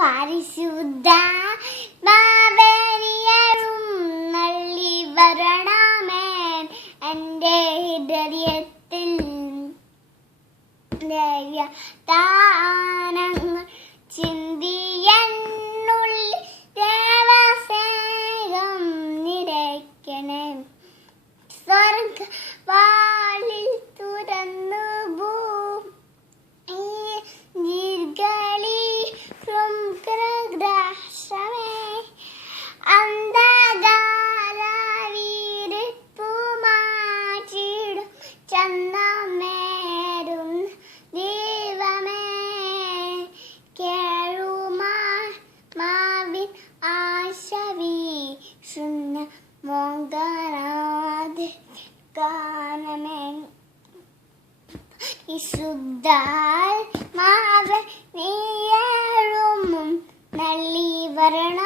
പരിശുദ്ധ മാവേലിയരും നള്ളി വരണമേൻ എൻ്റെ ഹൃദയത്തിൽ താനങ്ങൾ ചിന്തിയെന്നുള്ളിൽ ദേവസ്നേഹം നിറയ്ക്കണേ. സ്വർഗ വാളിൽ തുറന്നു ചന്നമേരും ദൈവമേ കേഴുമാവിൻ ആശവീശുന്ന മോങ്കനാഥ് ഗാനമേ. വിശുദ്ധാൽ മാവ നീയേഴും നള്ളി വരണ